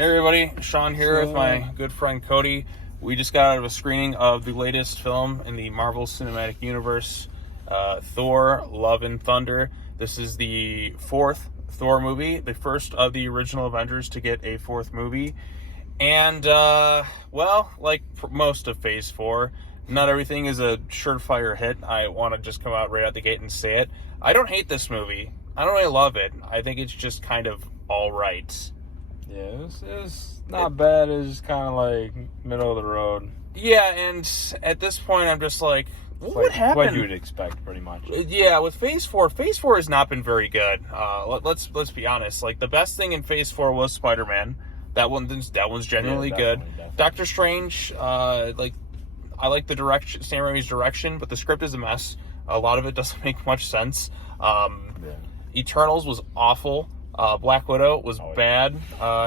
Hey everybody, Sean here with my good friend Cody. We just got out of a screening of the latest film in the Marvel Cinematic Universe, Thor, Love and Thunder. This is the fourth Thor movie, the first of the original Avengers to get a fourth movie. And, well, like most of Phase 4, not everything is a surefire hit. I want to just come out right out the gate and say it. I don't hate this movie. I don't really love it. I think it's just kind of all right. Yeah, it's not bad. It's just kind of like middle of the road. Yeah, and at this point, I'm just like, what happened? What you would expect, pretty much. Yeah, with Phase 4 has not been very good. Let's be honest. Like, the best thing in Phase 4 was Spider-Man. That one's genuinely good. Definitely. Doctor Strange, I like the direction, Sam Raimi's direction, but the script is a mess. A lot of it doesn't make much sense. Eternals was awful. Black Widow was bad.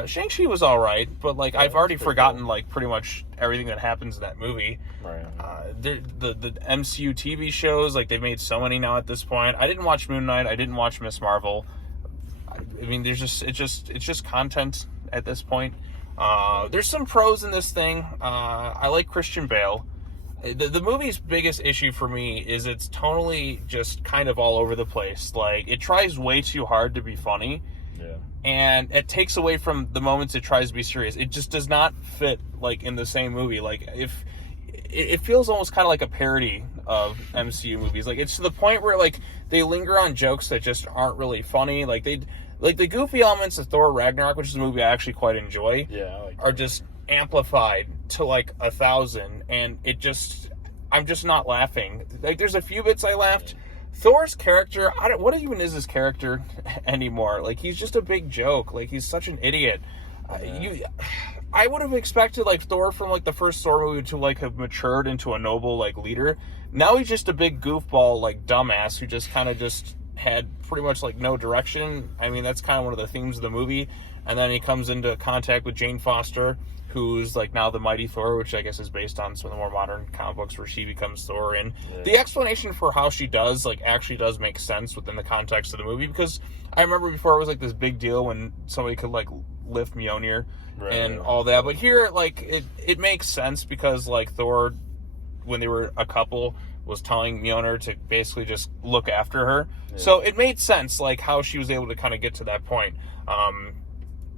Shang-Chi was all right, but I've already forgotten pretty much everything that happens in that movie. Right. The MCU TV shows, they've made so many now at this point. I didn't watch Moon Knight. I didn't watch Miss Marvel. I mean, it's just content at this point. There's some pros in this thing. I like Christian Bale. The movie's biggest issue for me is it's tonally just kind of all over the place. It tries way too hard to be funny. Yeah. And it takes away from the moments it tries to be serious. It just does not fit, in the same movie. If it feels almost kind of like a parody of MCU movies. It's to the point where, they linger on jokes that just aren't really funny. The goofy elements of Thor Ragnarok, which is a movie I actually quite enjoy, are just amplified to 1,000, and I'm just not laughing. There's a few bits I laughed. Thor's character, what even is his character anymore? He's just a big joke. He's such an idiot. I would have expected Thor from the first Thor movie to have matured into a noble leader. Now he's just a big goofball dumbass who just kind of just had pretty much no direction. I mean, that's kind of one of the themes of the movie. And then he comes into contact with Jane Foster, who's now the Mighty Thor, which I guess is based on some of the more modern comic books where she becomes Thor. And the explanation for how she does actually does make sense within the context of the movie, because I remember before it was this big deal when somebody could lift Mjolnir all that. But here it makes sense because Thor, when they were a couple, was telling Mjolnir to basically just look after her. Yeah. So it made sense how she was able to kind of get to that point.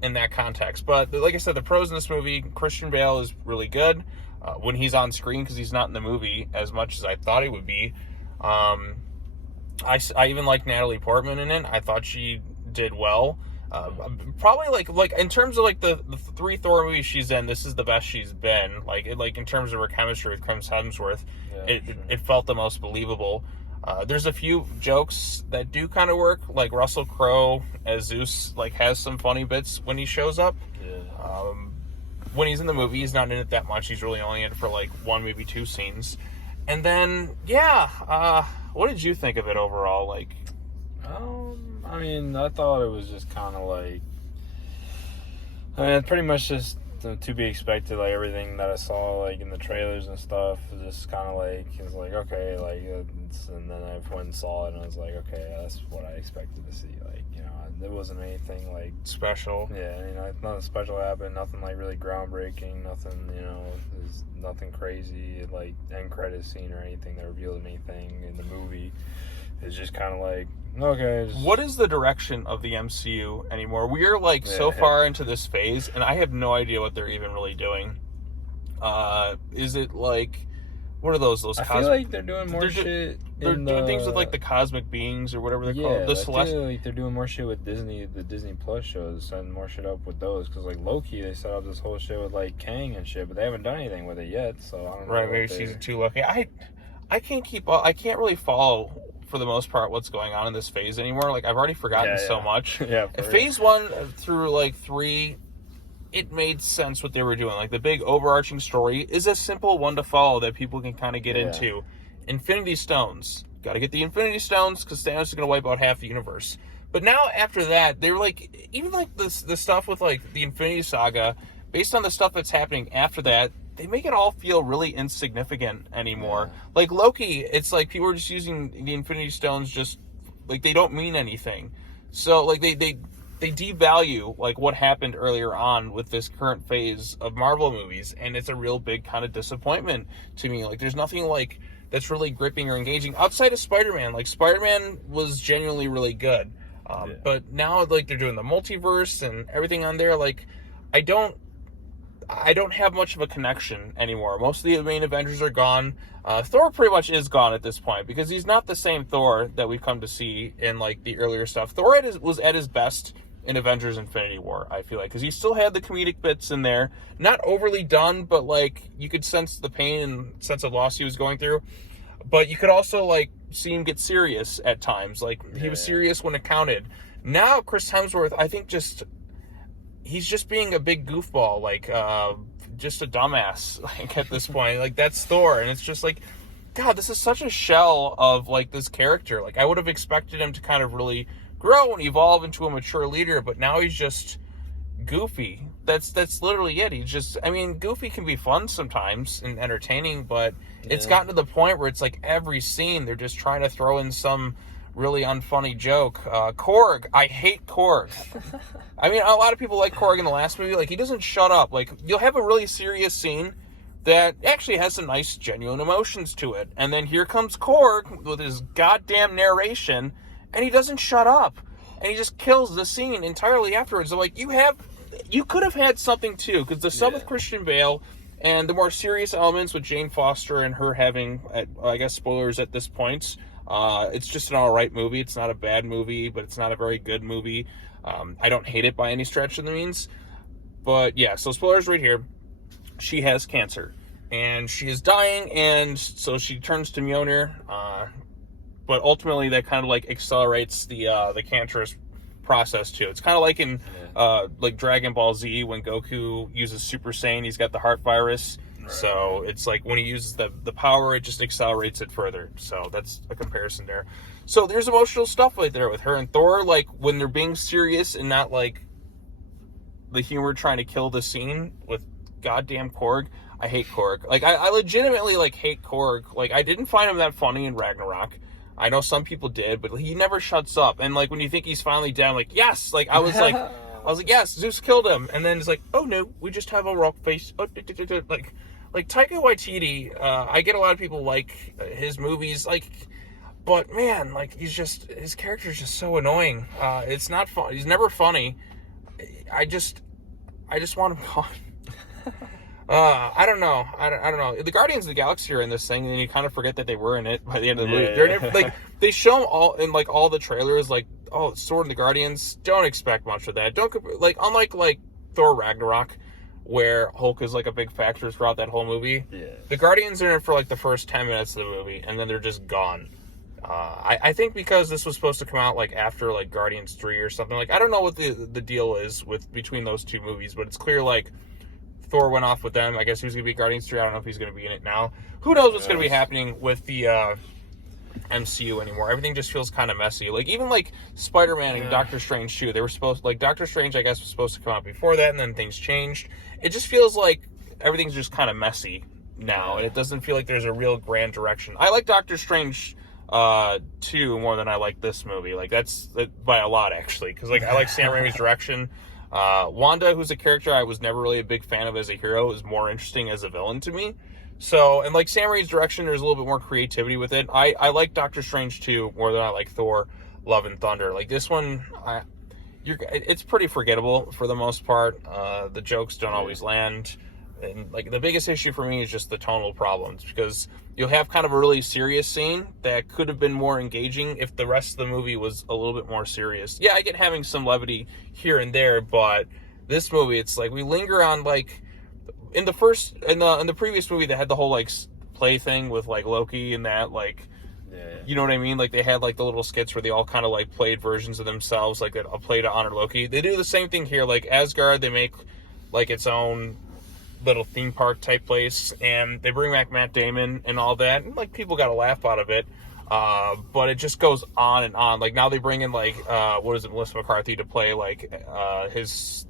In that context. But like I said, the pros in this movie, Christian Bale is really good when he's on screen, because he's not in the movie as much as I thought he would be. I even like Natalie Portman in it. I thought she did well. Probably in terms of the three Thor movies she's in, this is the best she's been. In terms of her chemistry with Chris Hemsworth, it felt the most believable. There's a few jokes that do kind of work, Russell Crowe as Zeus, has some funny bits when he shows up. Yeah. When he's in the movie, he's not in it that much. He's really only in it for one, maybe two scenes. And then, what did you think of it overall? I mean, I thought it was just kind of pretty much just to be expected. Everything that I saw in the trailers and stuff was just kind of it's okay, and then I went and saw it and I was okay, that's what I expected to see. There wasn't anything special. Yeah, nothing special happened, nothing really groundbreaking, nothing, there's nothing crazy end credit scene or anything that revealed anything in the movie. It's just kind of okay. What is the direction of the MCU anymore? We're so far into this phase, and I have no idea what they're even really doing. Is it what are those? I feel they're doing more shit. They're doing things with the cosmic beings or whatever they're called. The Celestial. They're doing more shit with Disney, the Disney Plus shows, setting more shit up with those. Because Loki, they set up this whole shit with Kang and shit, but they haven't done anything with it yet. So I don't know. Right, maybe season 2 Loki. I can't keep up. I can't really follow, for the most part, what's going on in this phase anymore. I've already forgotten so much. Phase 1 through 3, it made sense what they were doing. The big overarching story is a simple one to follow that people can kind of get into. Infinity Stones. Got to get the Infinity Stones because Thanos is going to wipe out half the universe. But now after that, they're even the stuff with the Infinity Saga, based on the stuff that's happening after that, they make it all feel really insignificant anymore. Loki, it's people are just using the Infinity Stones just they don't mean anything. So they they devalue like what happened earlier on with this current phase of Marvel movies, and it's a real big kind of disappointment to me. Like, there's nothing like that's really gripping or engaging outside of Spider-Man. Like, Spider-Man was genuinely really good, but now like they're doing the multiverse and everything on there. Like, I don't have much of a connection anymore. Most of the main Avengers are gone. Thor pretty much is gone at this point because he's not the same Thor that we've come to see in like the earlier stuff. Thor was at his best in Avengers Infinity War, I feel like, because he still had the comedic bits in there. Not overly done, but like you could sense the pain and sense of loss he was going through. But you could also like see him get serious at times. Like he was serious when it counted. Now Chris Hemsworth, I think he's just being a big goofball, like just a dumbass, like at this point. Like, that's Thor, and it's just like, God, this is such a shell of like this character. Like, I would have expected him to kind of really grow and evolve into a mature leader, but now he's just goofy. That's literally it. He's just, I mean, goofy can be fun sometimes and entertaining, but it's gotten to the point where it's like every scene they're just trying to throw in some really unfunny joke. Korg, I hate Korg. I mean, a lot of people like Korg in the last movie. Like, he doesn't shut up. Like, you'll have a really serious scene that actually has some nice, genuine emotions to it. And then here comes Korg with his goddamn narration, and he doesn't shut up. And he just kills the scene entirely afterwards. So, like, you could have had something, too, because the stuff with Christian Bale and the more serious elements with Jane Foster and her having, I guess, spoilers at this point, it's just an alright movie. It's not a bad movie, but it's not a very good movie. I don't hate it by any stretch of the means. But yeah, so spoilers right here. She has cancer. And she is dying, and so she turns to Mjolnir. But ultimately that kind of like accelerates the cancerous process too. It's kind of like in like Dragon Ball Z when Goku uses Super Saiyan, he's got the heart virus. Right. So it's like when he uses the power, it just accelerates it further. So that's a comparison there. So there's emotional stuff right there with her and Thor, like when they're being serious and not like the humor trying to kill the scene with goddamn Korg. I hate Korg. Like I legitimately like hate Korg. Like I didn't find him that funny in Ragnarok. I know some people did, but he never shuts up. And like when you think he's finally dead, I'm like, yes. Like I was like, yes, Zeus killed him. And then it's like, oh no, we just have a rock face. Oh, like Taika Waititi, I get a lot of people like his movies, like, but man, like his character is just so annoying. It's not fun. He's never funny. I just want him gone. I don't know. I don't know. The Guardians of the Galaxy are in this thing, and you kind of forget that they were in it by the end of the movie. They're like they show them all in like all the trailers, like Thor and the Guardians. Don't expect much of that. Don't like unlike like Thor Ragnarok, where Hulk is like a big factor throughout that whole movie. Yeah. The Guardians are in it for like the first 10 minutes of the movie, and then they're just gone. I think because this was supposed to come out like after like Guardians 3 or something. Like I don't know what the deal is between those two movies, but it's clear like Thor went off with them. I guess he was going to be Guardians 3. I don't know if he's going to be in it now. Who knows what's going to be happening with the MCU anymore. Everything just feels kind of messy. Like, even, like, Spider-Man and Doctor Strange, too. They were supposed... Like, Doctor Strange, I guess, was supposed to come out before that, and then things changed. It just feels like everything's just kind of messy now, and it doesn't feel like there's a real grand direction. I like Doctor Strange 2 more than I like this movie. Like, that's by a lot, actually, because, like, I like Sam Raimi's direction. Wanda, who's a character I was never really a big fan of as a hero, is more interesting as a villain to me. So, and like Sam Raimi's direction, there's a little bit more creativity with it. I like Doctor Strange 2 more than I like Thor, Love and Thunder. Like this one, it's pretty forgettable for the most part. The jokes don't always land. And like the biggest issue for me is just the tonal problems, because you'll have kind of a really serious scene that could have been more engaging if the rest of the movie was a little bit more serious. Yeah, I get having some levity here and there, but this movie, it's like we linger on like in the previous movie that had the whole like play thing with like Loki and that, like, you know what I mean? Like they had like the little skits where they all kind of like played versions of themselves, like a play to honor Loki. They do the same thing here. Like Asgard, they make like its own little theme park type place, and they bring back Matt Damon and all that, and like people got a laugh out of it, but it just goes on and on. Like now they bring in like Melissa McCarthy to play like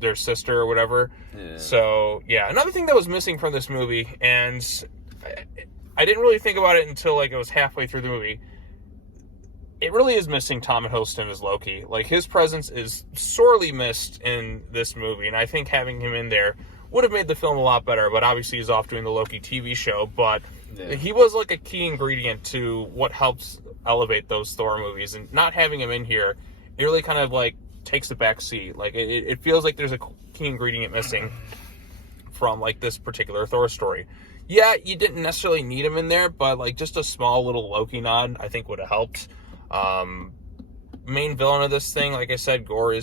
their sister or whatever. So yeah, another thing that was missing from this movie, and I didn't really think about it until like it was halfway through the movie. it really is missing Tom Hiddleston as Loki. Like, his presence is sorely missed in this movie, and I think having him in there would have made the film a lot better, but obviously he's off doing the Loki TV show, but he was like a key ingredient to what helps elevate those Thor movies, and not having him in here, it really kind of like takes a back seat. Like, it feels like there's a key ingredient missing from like this particular Thor story. Yeah, you didn't necessarily need him in there, but like just a small little Loki nod I think would have helped. Main villain of this thing, like I said, Gorr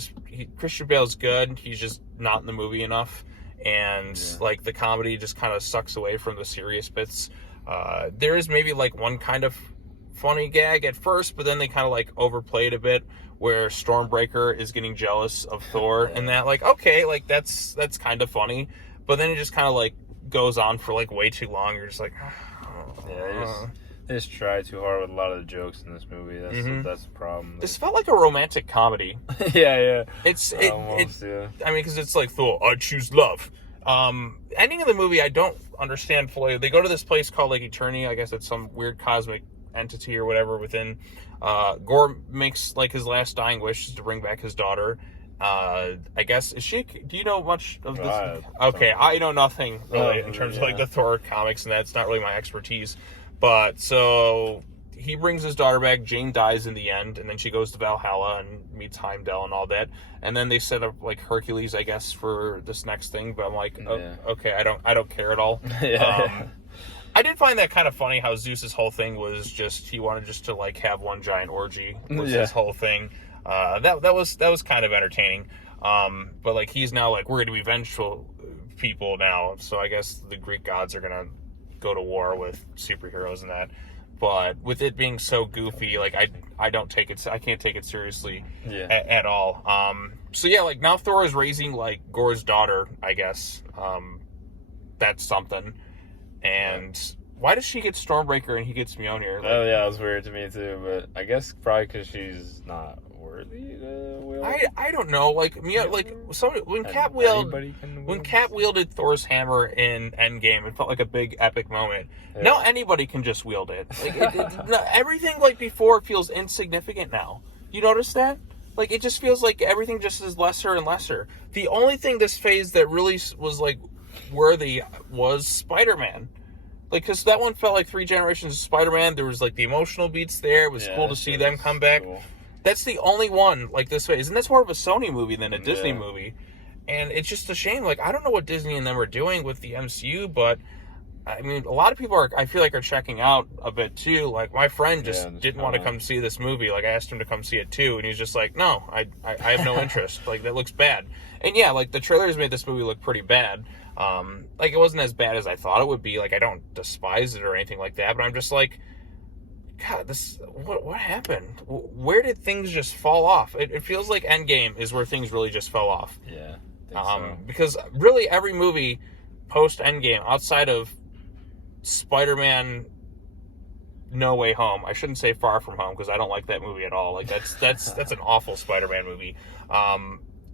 Christian Bale's good. He's just not in the movie enough, and like the comedy just kind of sucks away from the serious bits. There is maybe like one kind of funny gag at first, but then they kind of like overplayed a bit, where Stormbreaker is getting jealous of Thor, and that, like, okay, like that's kind of funny, but then it just kind of like goes on for like way too long. You're just like, they just try too hard with a lot of the jokes in this movie. That's the problem. This felt like a romantic comedy. yeah. Almost, I mean, because it's like, Thor, I choose love. Ending of the movie, I don't understand fully. They go to this place called like Eternia. I guess it's some weird cosmic entity or whatever within. Gorr makes like his last dying wish is to bring back his daughter. I guess, is she, do you know much of this? Okay, I know nothing really in terms of like the Thor comics, and that's not really my expertise. But so he brings his daughter back. Jane dies in the end, and then she goes to Valhalla and meets Heimdall and all that. And then they set up like Hercules, I guess, for this next thing. But I'm like, okay, I don't care at all. I did find that kind of funny how Zeus's whole thing was just he wanted just to like have one giant orgy was his whole thing. That was kind of entertaining. But like he's now like, we're going to be vengeful people now. So I guess the Greek gods are going to go to war with superheroes and that. But with it being so goofy, like I can't take it seriously at all. So yeah, like now Thor is raising like Gorr's daughter, I guess. That's something. And why does she get Stormbreaker and he gets Mjolnir? Like, that was weird to me too. But I guess probably because she's not worthy to wield. I don't know. Like when Cap wielded Thor's hammer in Endgame, it felt like a big epic moment. Now anybody can just wield it. Like everything like before feels insignificant now. You notice that? Like it just feels like everything just is lesser and lesser. The only thing this phase that really was like worthy was Spider-Man. Like, because that one felt like 3 generations of Spider-Man. There was like the emotional beats there. It was cool to see them come back. Cool. That's the only one like this phase, and that's more of a Sony movie than a Disney movie. And it's just a shame. Like, I don't know what Disney and them are doing with the MCU, but I mean, a lot of people I feel like are checking out a bit too. Like my friend just didn't want to come see this movie. Like I asked him to come see it too, and he's just like, no, I have no interest. Like that looks bad. And yeah, like the trailers made this movie look pretty bad. Like it wasn't as bad as I thought it would be. Like I don't despise it or anything like that, but I'm just like, God, what happened? Where did things just fall off? It feels like Endgame is where things really just fell off. Yeah. Because really every movie post Endgame outside of Spider-Man No Way Home, I shouldn't say Far From Home because I don't like that movie at all. Like that's an awful Spider-Man movie.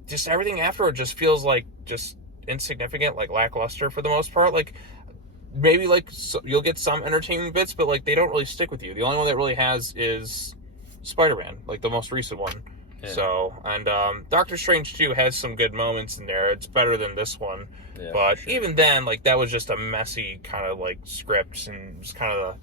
Just everything afterward just feels like just insignificant, like lackluster for the most part. Like maybe like you'll get some entertainment bits, but like they don't really stick with you. The only one that really has is Spider-Man, like the most recent one. Yeah. So, and Doctor Strange 2 has some good moments in there. It's better than this one. Yeah, but even then, like, that was just a messy kind of, like, script, and it was kind of the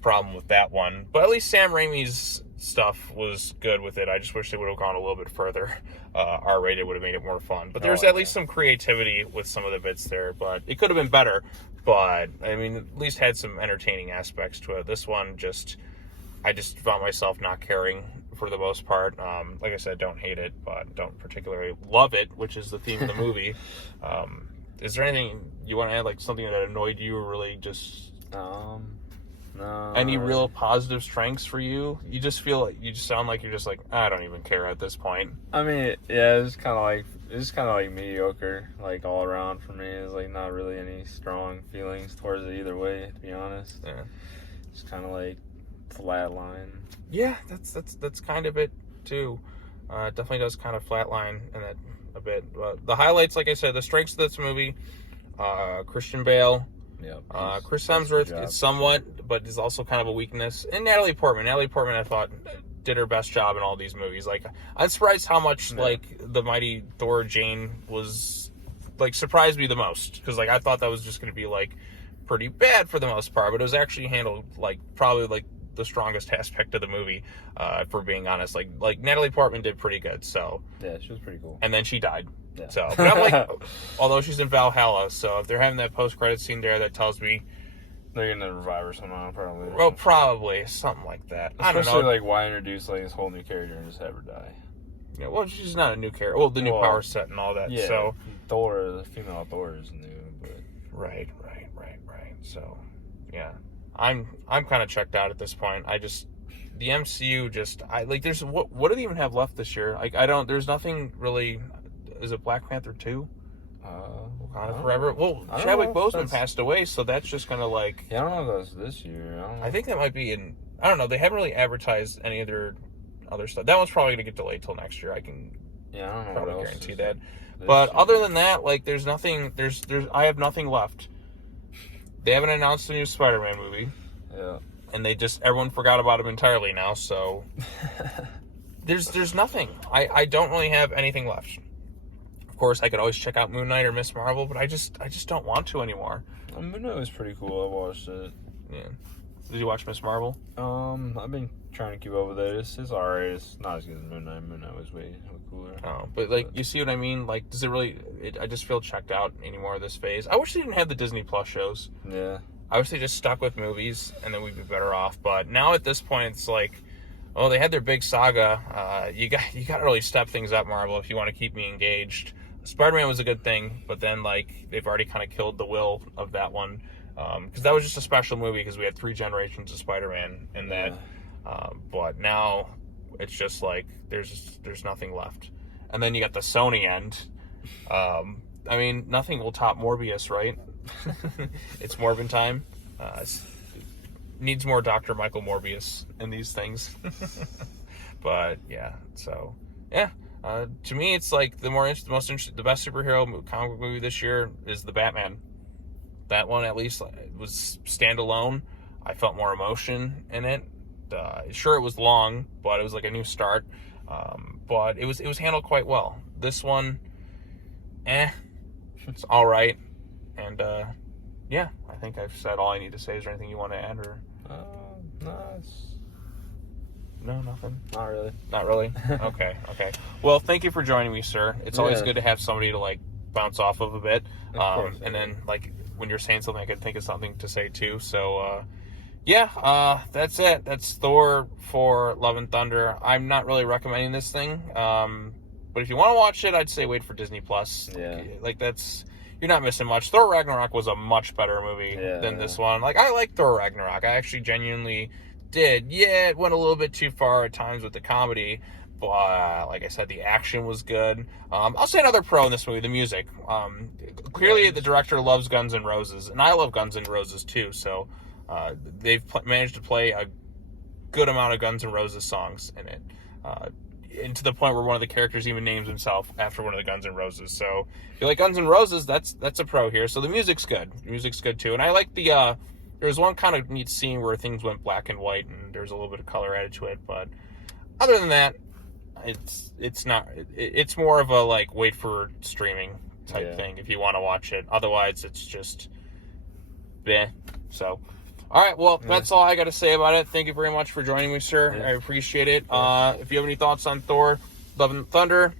problem with that one. But at least Sam Raimi's stuff was good with it. I just wish they would have gone a little bit further. R-rated would have made it more fun. But there's at least some creativity with some of the bits there. But it could have been better. But, I mean, at least had some entertaining aspects to it. This one I just found myself not caring for the most part. Like I said, don't hate it, but don't particularly love it, which is the theme of the movie. Is there anything you want to add, like something that annoyed you or really just... No. Any real positive strengths for you? You just feel like, you just sound like you're just like, I don't even care at this point. I mean, yeah, it's kind of like mediocre, like all around for me. It's like not really any strong feelings towards it either way, to be honest. Yeah. It's kind of like flatline. Yeah, that's kind of it too. It definitely does kind of flatline in that a bit. But the highlights, like I said, the strengths of this movie: Christian Bale, Chris Hemsworth is somewhat, but is also kind of a weakness, and Natalie Portman. I thought did her best job in all these movies. Like, I'm surprised how much like the mighty Thor Jane was like surprised me the most, because like I thought that was just going to be like pretty bad for the most part, but it was actually handled like probably like the strongest aspect of the movie, for being honest. Like Natalie Portman did pretty good. So yeah, she was pretty cool. And then she died. Yeah. So, but I'm like, although she's in Valhalla, so if they're having that post-credit scene there, that tells me they're gonna revive her somehow, probably. Well, probably something like that. Especially, I don't know. like, why introduce like this whole new character and just have her die? Yeah, well, she's not a new character. Well, the new power set and all that. Yeah. So Thor, the female Thor, is new, but right. So, yeah, I'm kind of checked out at this point. The MCU there's what do they even have left this year? Like, there's nothing really. Is it Black Panther 2? Wakanda Forever. Well, Chadwick Boseman passed away, so that's just kind of like. Yeah, I don't know if that's this year. I think that might be in. I don't know. They haven't really advertised any of their other stuff. That one's probably gonna get delayed till next year. I can. Yeah, I don't know. Probably guarantee that. But other than that, like, there's nothing. I have nothing left. They haven't announced a new Spider-Man movie. Yeah. And everyone forgot about him entirely now. So there's nothing. I don't really have anything left. Of course, I could always check out Moon Knight or Miss Marvel, but I just don't want to anymore. Moon Knight was pretty cool. I watched it. Yeah. Did you watch Miss Marvel? I've been trying to keep up with it. It's alright. It's not as good as Moon Knight. Moon Knight was way cooler. Oh, but you see what I mean? Like, does it really? I just feel checked out anymore this phase. I wish they didn't have the Disney Plus shows. Yeah. I wish they just stuck with movies, and then we'd be better off. But now at this point, it's like, oh, they had their big saga. You got to really step things up, Marvel, if you want to keep me engaged. Spider-Man was a good thing, but then like they've already kind of killed the will of that one, because that was just a special movie because we had 3 generations of Spider-Man in that. But now it's just like there's nothing left, and then you got the Sony end. I mean, nothing will top Morbius, right? It's Morbin time. Needs more Dr. Michael Morbius in these things. But yeah, so yeah. To me, it's like the best superhero comic book movie this year is the Batman. That one, at least, was standalone. I felt more emotion in it. Sure, it was long, but it was like a new start. But it was handled quite well. This one, it's all right. And yeah, I think I've said all I need to say. Is there anything you want to add, or? No, nothing. Not really. Okay. Well, thank you for joining me, sir. It's always good to have somebody to like bounce off of a bit. And then like when you're saying something, I can think of something to say too. So that's it. That's Thor for Love and Thunder. I'm not really recommending this thing. But if you want to watch it, I'd say wait for Disney Plus. Yeah. Like you're not missing much. Thor Ragnarok was a much better movie than this one. Like, I like Thor Ragnarok. I actually genuinely did. Yeah, it went a little bit too far at times with the comedy, but like I said, the action was good. I'll say another pro in this movie: the music. Clearly, the director loves Guns N' Roses, and I love Guns N' Roses too. So they've managed to play a good amount of Guns N' Roses songs in it, and to the point where one of the characters even names himself after one of the Guns N' Roses. So if you like Guns N' Roses, that's a pro here. So the music's good. The music's good too, and I like the. There was one kind of neat scene where things went black and white, and there's a little bit of color added to it. But other than that, it's not. It's more of a like wait for streaming type thing if you want to watch it. Otherwise, it's just bleh. So, all right. Well, that's all I got to say about it. Thank you very much for joining me, sir. I appreciate it. If you have any thoughts on Thor: Love and Thunder,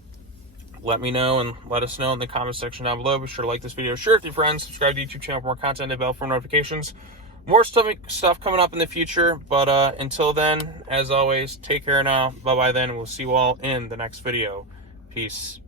let me know and let us know in the comment section down below. Be sure to like this video, share it with your friends, subscribe to the YouTube channel for more content, and bell for notifications. More stuff coming up in the future, but until then, as always, take care now. Bye-bye then. We'll see you all in the next video. Peace.